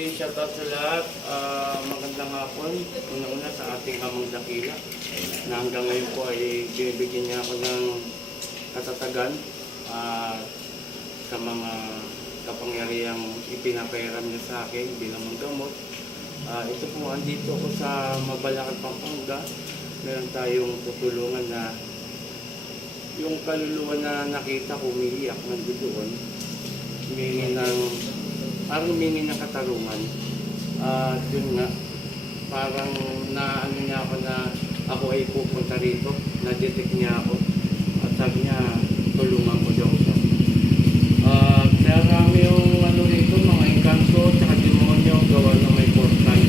Okay, shout out sa lahat. Ah, magandang hapon. Una-una sa ating amang dakila na hanggang ngayon po ay binibigyan niya ako ng katatagan ah, sa mga kapangyarihang ipinapairam niya sa akin bilang gamot. Ah, ito po, andito ako sa Mabalacat, Pampanga. Meron tayong tutulungan na yung kaluluwa na nakita ko umiiyak nandoon, humingi ng, parang humingi ng katarungan. At yun nga, parang na ano niya ako na ako ay pupunta rito, na-detect niya ako. At sabi niya, tulungan ko daw siya. At kaya kami yung ano rito, mga engkanto, tsaka demonyo, gawa na may portal.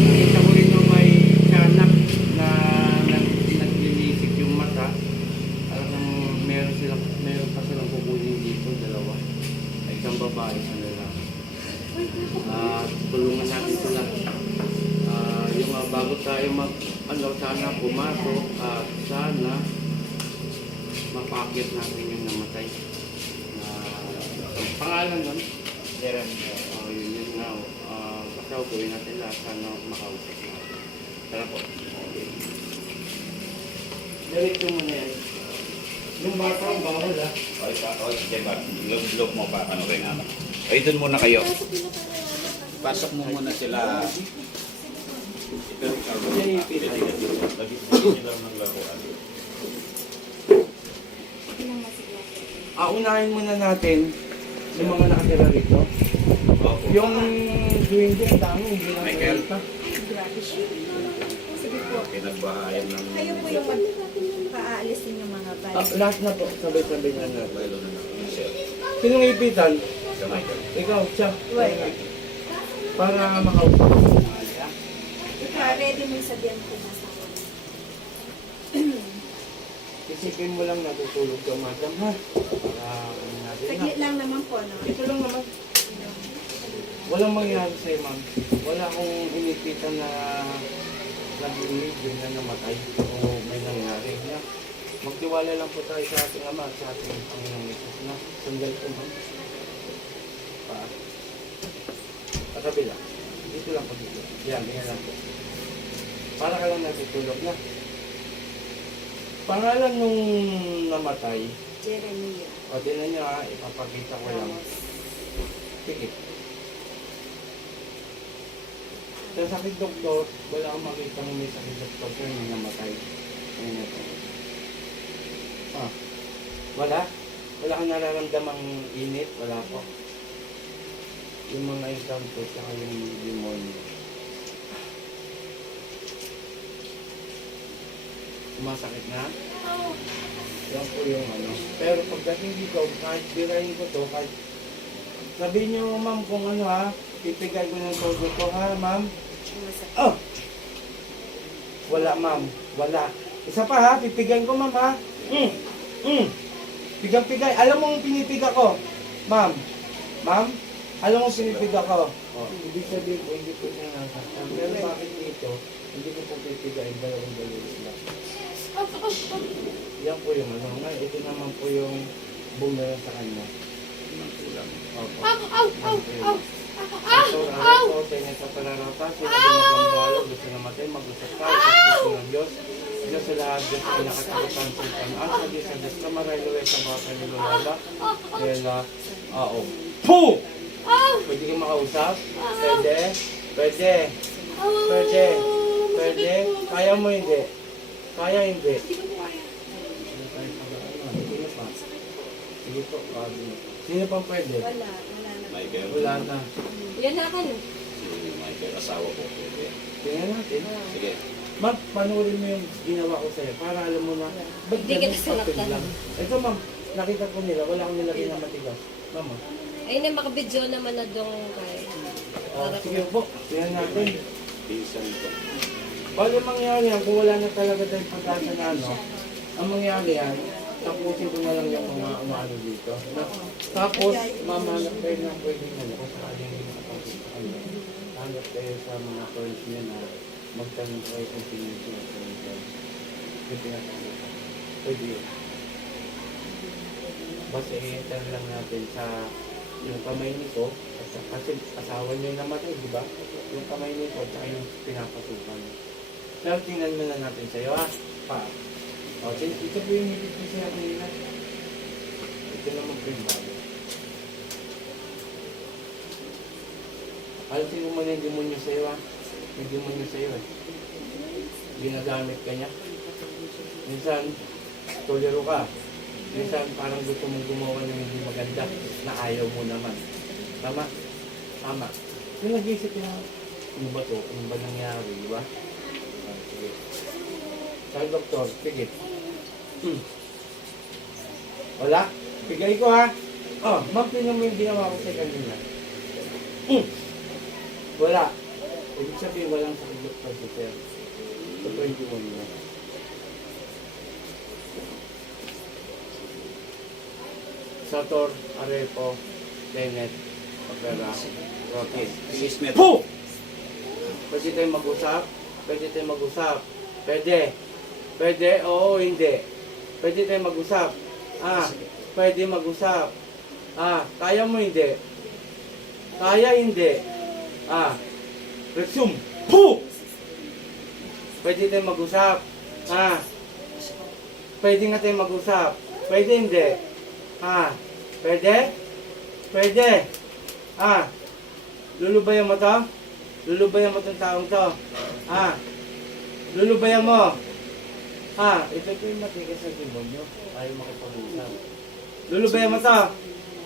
Nakita ko rin yung may tiyanak na nag- naglilisik yung mata. Parang meron silang, meron pa silang kukunin dito, dalawa. Isang babae, isang lalaki. Ah, tulungan natin sila. Ah, yung ah, bago tayo mag, ano, sana pumasok at sana mapakit natin yung namatay. Ah, ang pangalan nun? Jeremy. Oh, yun yun nga. Uh, basta gawin natin lahat. Sana makausap natin. Tara po. Okay. Diretso mo na yan. Yung bata, ang bawal ah. Oy, pa, oy, diba? Log-log mo pa, ano rin ano. Ay, dun muna kayo. Pasok mo muna sila. Yung carbo. Lagi lang ng laruan. Ah, unahin muna natin yung mga nakatira rito. Opo. Yung duwende, ang dami, hindi lang Michael? nakita. Sige po. Pinagbahayan ng... Kayo po yung mag-aalisin yung mga Ah, bag. lahat na po, sabay-sabay na na. Baylo na ng sir. Sinong ipitan? Sa Michael. Ikaw, siya. Wait. Para makausap. Ika, ready mo yung sabihan ko na sa akin. Isipin mo lang natutulog ka, madam, ha? Para na. Saglit lang naman po, no? Ito lang naman. Walang mangyari sa'yo, ma'am. Wala akong inipitan na nag-inig, yun na namatay o may nangyari. Na, magtiwala lang po tayo sa ating Ama at sa ating Panginoong Isus na sandal ko, ma'am. Pa. Sa kabila. Dito lang po dito. Yan, ganyan lang po. Para ka lang natutulog na. Pangalan nung namatay, Jeremiah. O tinan nyo ha, ipapakita ko lang. Pikit. Sa sakit doktor, wala akong makita mo may sakit doktor kung may namatay. Ayun na to. Ah. Wala? Wala kang nararamdamang init? Wala po. Yung mga encanto, saka yung demonyo. Sumasakit na? Yan po yung ano. Pero pagdating dito, kahit birahin ko to, kahit sabihin nyo, ma'am, kung ano ha, pipigay ko ng todo ko ha, ma'am. Oh! Wala, ma'am. Wala. Isa pa ha, pipigan ko, ma'am ha. Mm. Mm. Pigang-pigay. Alam mo ang pinipiga ko, ma'am. Ma'am, alam mo pinipiga ko. Oh, hindi sabihin ko, hindi ko nasaktan. Pero bakit dito, hindi ko po pipigain dalawang dalawang lang. Yan po yung ano. Ngayon, ito naman po yung boomerang sa kanya. Ng kulang. Opo. Pastor, ano po, tingin sa panarata, sila yung magambalo, gusto namatay, mag-usap tayo, gusto ng Diyos. Diyos sa lahat, Diyos sa pinakatakutan sa itanaan, sa Diyos sa Diyos, kamaray luwe sa mga kanilulala, kaya, oo. Puh! Pwede kang makausap? Pwede? Pwede? Pwede? Pwede? Kaya mo hindi? Kaya hindi? Sige po, bago na. Sino pang pwede? Wala, wala na. Michael. Wala na. Yan na akin. Si Michael, asawa ko. Pwede. Tingnan natin. Sige. Ma'am, panoorin mo yung ginawa ko sa'yo para alam mo na ba't Hindi kita ganun sinaktan. lang? Ito ma'am, nakita ko nila, wala akong nilagay na matigas. Ma'am, ah. Ayun na, makabidyo naman na dong kay. oh, sige po, tingnan natin. Pinsan ko. Bali mangyari yan, kung wala na talaga tayong pag-asa na ano, ang mangyari yan, tapusin ko na lang yung mga umaano dito. Na, tapos, mamahanap kayo ng pwedeng ano, kung saan yung kanila. Hanap kayo sa mga friends niya na magtanong kayo kung sino yung sinasabi ko. Tinatanong ko. Pwede yun. basta i-enter lang natin sa yung kamay nito, kasi asawa niya namatay, di ba? Yung kamay nito, at saka yung pinapasukan. Pero tingnan muna natin sa'yo, ha? Pa. O, ito, po yung ko siya kanina. Ito naman po yung bago. Alisin mo muna yung demonyo sa'yo, ha? Yung demonyo sa'yo, eh. Ginagamit ka niya. Minsan, tolero ka. Minsan, parang gusto mong gumawa ng hindi maganda na ayaw mo naman. Tama? Tama. Yung nag-iisip na, ano ba to? Ano ba nangyari, di ba? Sabi doktor, sige. Hmm. Wala? Bigay ko ha. Oh, tingnan mo yung ginawa ko sa kanina. Hmm. Wala. Ibig sabihin, walang sakit doktor si sir. Ito po yung demonyo. Sator, Arepo, Tenet, Opera, Rocket. Assessment. Po! Pwede tayong mag-usap? Pwede tayong mag-usap? Pwede. Pwede? Oo, hindi. Pwede tayong mag-usap? Ah, pwede mag-usap. Ah, kaya mo hindi? Kaya hindi? Ah, resume. Po! Pwede tayong mag-usap? Ah, pwede nga tayong mag-usap? Pwede hindi? Ah, pwede? Pwede. Ah, lulubayan mo to? Lulubayan mo tong taong to? Ah, lulubayan mo? Ah, ito yung matigas sa demonyo. Ayaw makipag-usap. Lulubayan mo to?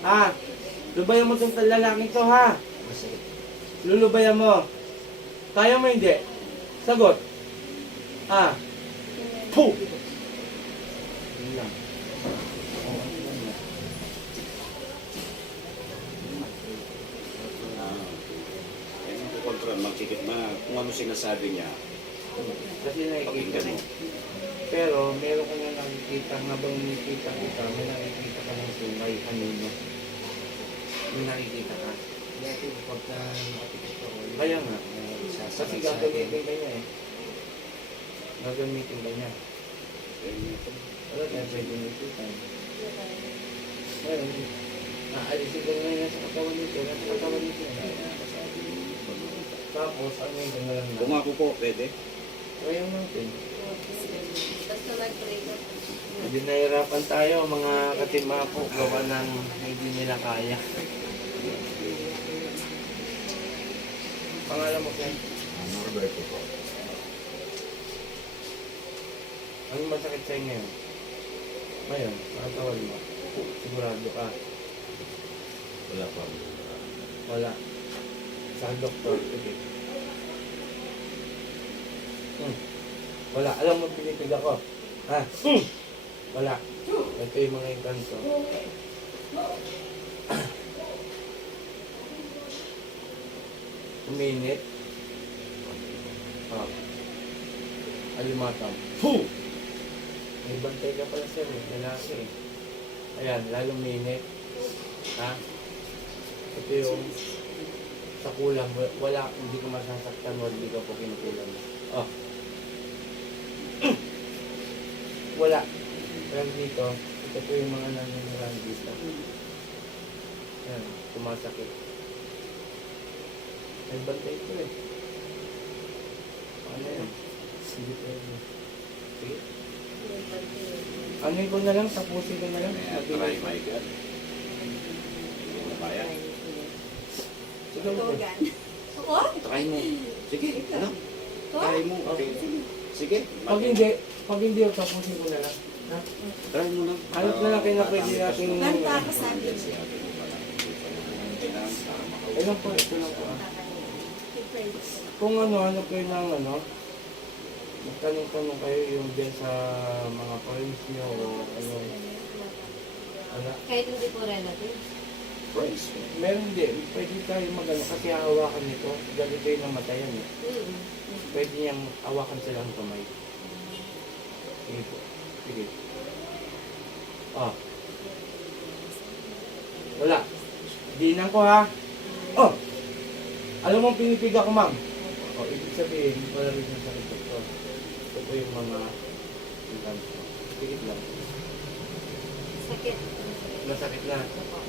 Ah, lulubayan mo tong lalaking to ha? Lulubayan mo? Kaya mo hindi? Sagot. Ah. Puh! Yun lang. Magkikit na kung ano sinasabi niya, Kasi nakikita mo. Pero meron ka nga nakikita, habang nakikita kita, may nakikita ka ng sungay, kanino. May nakikita ka. Dati pagka nakatikip ako, Kaya nga, kasi gagamitin ka niya eh. Gagamitin ka niya. Wala kaya pwede nakikita. Ngayon, naalisin ka ngayon sa katawan nito, nasa katawan nito. Tapos, ano yung gano'n lang Kung na. ako po, pwede. Kaya natin. Hindi nahirapan tayo mga katima po gawa ng hindi nila kaya. Pangalan mo po? Norberto po. Ano masakit sa inyo? Ngayon, nakatawan mo. Sigurado ka. Wala pa. Wala. Sa doktor. Sige. Hmm. Wala. Alam mo, pinipig ako. Ha? Hmm. Wala. Ito yung mga inkanto. Uminit. Ah. Alimatang. Puh! May bantay ka pala sir eh. Lalaki eh. Ayan, lalong minit. Ha? Ito yung sa kulang, wa- wala, hindi ko masasaktan, hindi ko po kinukulang. Oh. Wala. Pero dito, ito po yung mga nangyayari dito. Ayan, kumasakit. May bantay ko eh. Ano yan? Hindi pwede. Sige. Ano ko na lang, tapusin ko na lang. Kaya try my God. Hindi mo kaya. Sige. Ako? Try mo. Sige, ano? Try mo. Okay. Sige. Pag hindi, pag hindi, tapusin ko na lang. Ha? Try mo lang. Hanap na lang kayo na pwede natin... Kanta ka sa akin. Ilan po, ito lang po. ah. Kung ano, ano kayo ng ano, magtanong-tanong kayo yung dyan sa mga friends nyo o ano, ano. Kahit hindi po relative. Friends. Meron din, pwede tayo magano kasi hawakan nito, ganito yung namatayan eh. Mm. Pwede niyang hawakan sila ng kamay. Sige po. Sige. Ah. Wala. Dinan ko ha. Oh! Alam mo, pinipig ako, ma'am. Oh, ibig sabihin, wala rin yung sakit ito. Ito po yung mga symptoms ko. Sige lang. Sakit. Masakit na.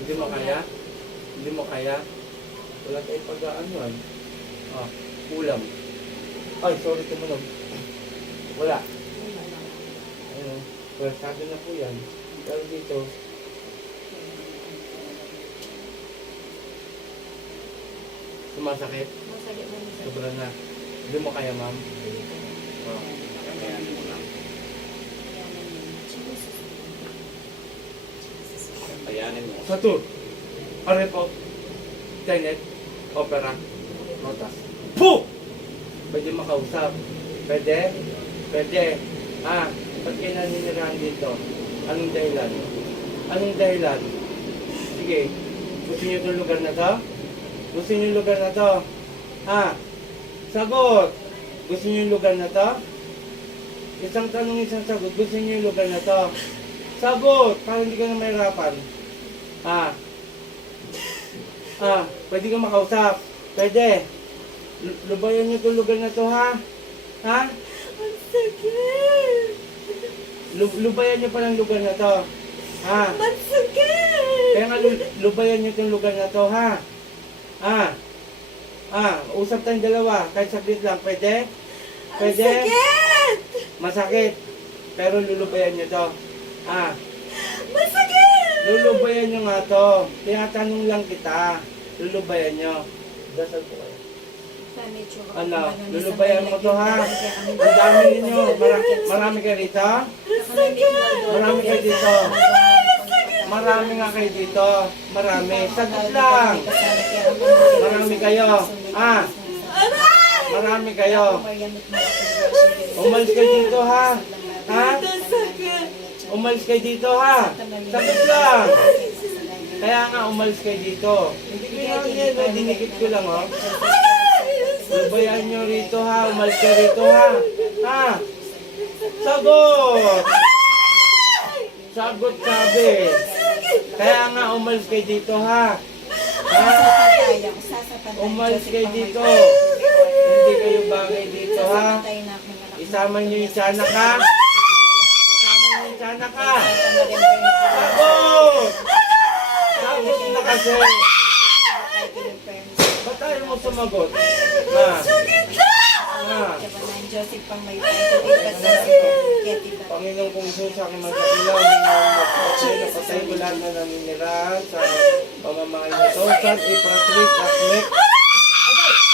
Hindi mo kaya? Hindi mo kaya? Wala tayong pag-aanuan. Ah, ulam. Ay, sorry tumunog. Wala. Sabi na po yan. Pero dito, sumasakit. Masakit na masakit. Sobra na. Hindi mo kaya, ma'am? Oh. Kakayanin mo lang. Kakayanin mo. Sa tour. Pare po. Tenet. Opera. Notas. Po! Pwede makausap. Pwede? Pwede. Ah, ba't kayo naninirahan dito? Anong dahilan? Anong dahilan? Sige. Gusto niyo itong lugar na to? Gusto niyo yung lugar na to? Ha? Sagot! Gusto niyo yung lugar na to? Isang tanong, isang sagot. Gusto niyo yung lugar na to? Sagot! Para hindi ka na mahirapan. Ah. Ah, pwede ka makausap. Pwede. Lu- Lubayan niyo itong lugar na to, ha? Ha? Ang sakit! Lu- lubayan niyo pa ng lugar na to. Ha? Ang sakit! Kaya nga lu- lubayan niyo itong lugar na to, ha? Ha? Ah, usap tayong dalawa. Kahit saglit lang. Pwede? Ang Pwede? sakit! Masakit. Pero lulubayan niyo to. Ah, Masakit! lulubayan niyo nga to. Tinatanong lang kita. Lulubayan niyo. Dasal po kayo. Ano, lulubayan mo to ha? Ang dami ninyo. Mara- marami kayo rito? Marami kayo dito. Marami nga kayo dito. Marami. Sagot lang. Marami kayo. Ah, marami kayo. Umalis kayo dito ha. Ha? Umalis kayo dito ha. Sagot lang. Kaya nga umalis kayo dito. Hindi ko no? Dinikit ko lang oh. Lubayan nyo rito ha. Umalis kayo rito ha. Ha? Sagot! Sagot sabi. Kaya nga umalis kayo dito ha. Ha? Umalis kayo dito. Hindi kayo bagay dito ha. Isama nyo yung tiyanak ha. Isama nyo yung tiyanak ha. Sagot! Sagot na kasi. Mo sumagot? Ha? Ha? Joseph pang may Panginoon kong Isus, sa aking magkakilaw, magpapatay na patay ko lahat na naninirahan sa pamamahay nito. San Ipratris at Mek. Crystal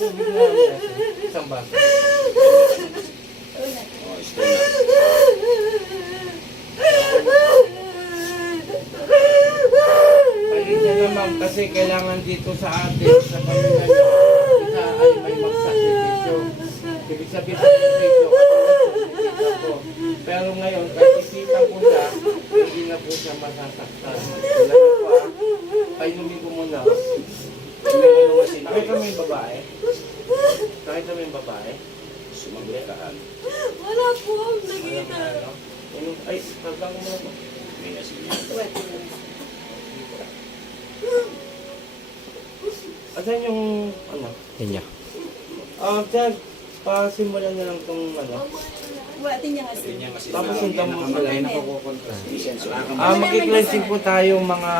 Isang baso. oh, ito na. Pasensya na ma'am, kasi kailangan dito sa atin, sa pamilya niyo, isa ay may magsakripisyo. Ibig sabihin sa ko. Pero ngayon, kahit isita po siya, hindi na po siya masasaktan. Kailangan ah, painumin ko muna. Kahit kami yung babae. Kahit kami yung babae. Sumagot ka, Han. Wala po akong mo nakita. ano? Ay, paglang mo na po. May asin yan. Asan yung, ano? Inya. Ah, sir, pasimulan na lang itong, ano? Wala din niya kasi. Yan Tapos damo yan sila. Ah, magki-cleansing po tayo mga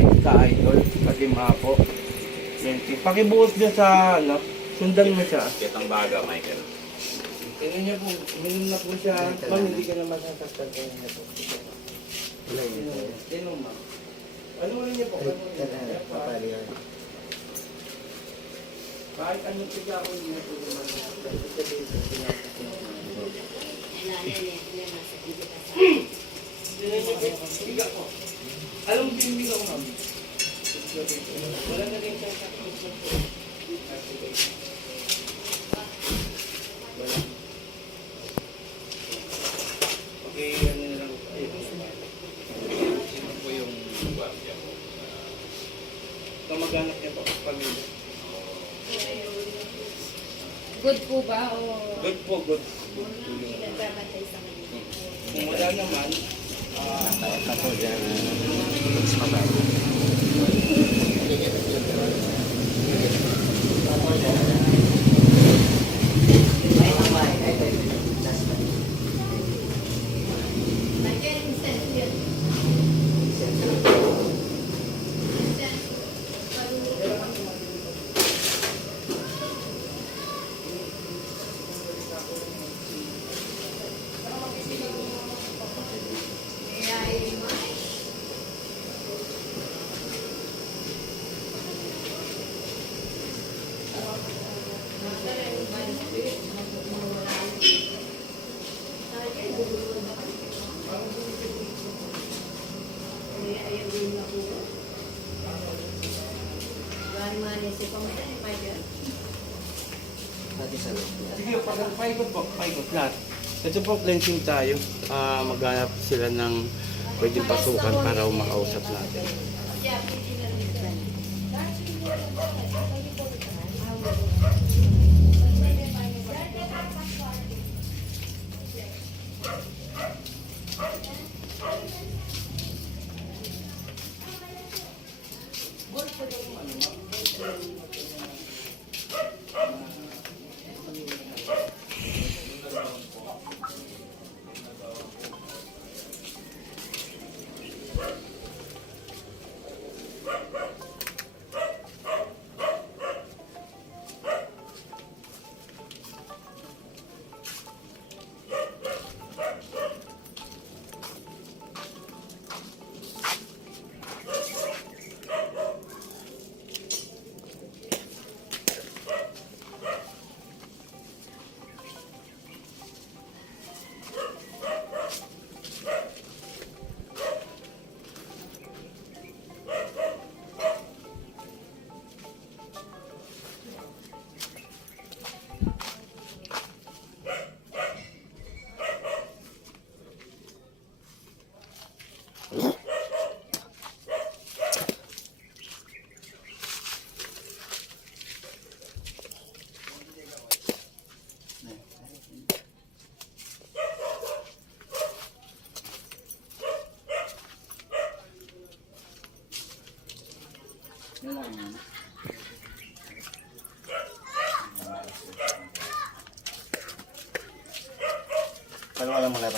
idol ka idol. Kasi mga po. Cleansing. Pakibuot niya sa ano, sundan mo siya. Kitang baga, Michael. Tingnan niyo po, minum na po siya. Ma'am, hindi ka na masasaktan. Tingnan niyo po. Tingnan ma'am. Ano ulit niyo po? Ano. Kahit anong tiga ko, na po naman masasaktan. Kasi dito, tingnan niyo po, tiga ko. Anong bimbing ako ma'am? Okay, ano na lang. Sino po yung gwardiya mo? Kamag-anak niya po, pamilya. Good po ba? O Good po, good. nagbabantay sa kanya? Kung wala naman, Ako dyan. Mas mababa. Pati sa loob. Sige, pag paikot po, paikot lahat. Ito po, cleansing tayo. Ah, maghanap sila ng pwedeng pasukan para umakausap natin. Yun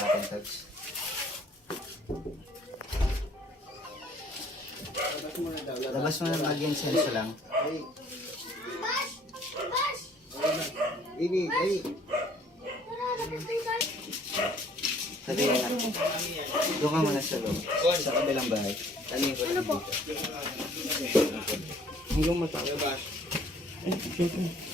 labatin, Tags. Labas mo na mag senso lang. Baby, baby. Sabi na. Doon ka muna sa loob. Sa kabilang bahay. Tanin ko lang dito. Hanggang matapos. Eh, syempre.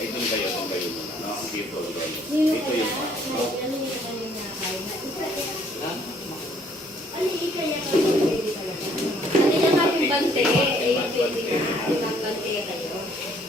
Ay, doon kayo, doon kayo muna. No? Dito, doon. Dito yung no? Alina, Bante, eh, pwede na. Nagbante kayo.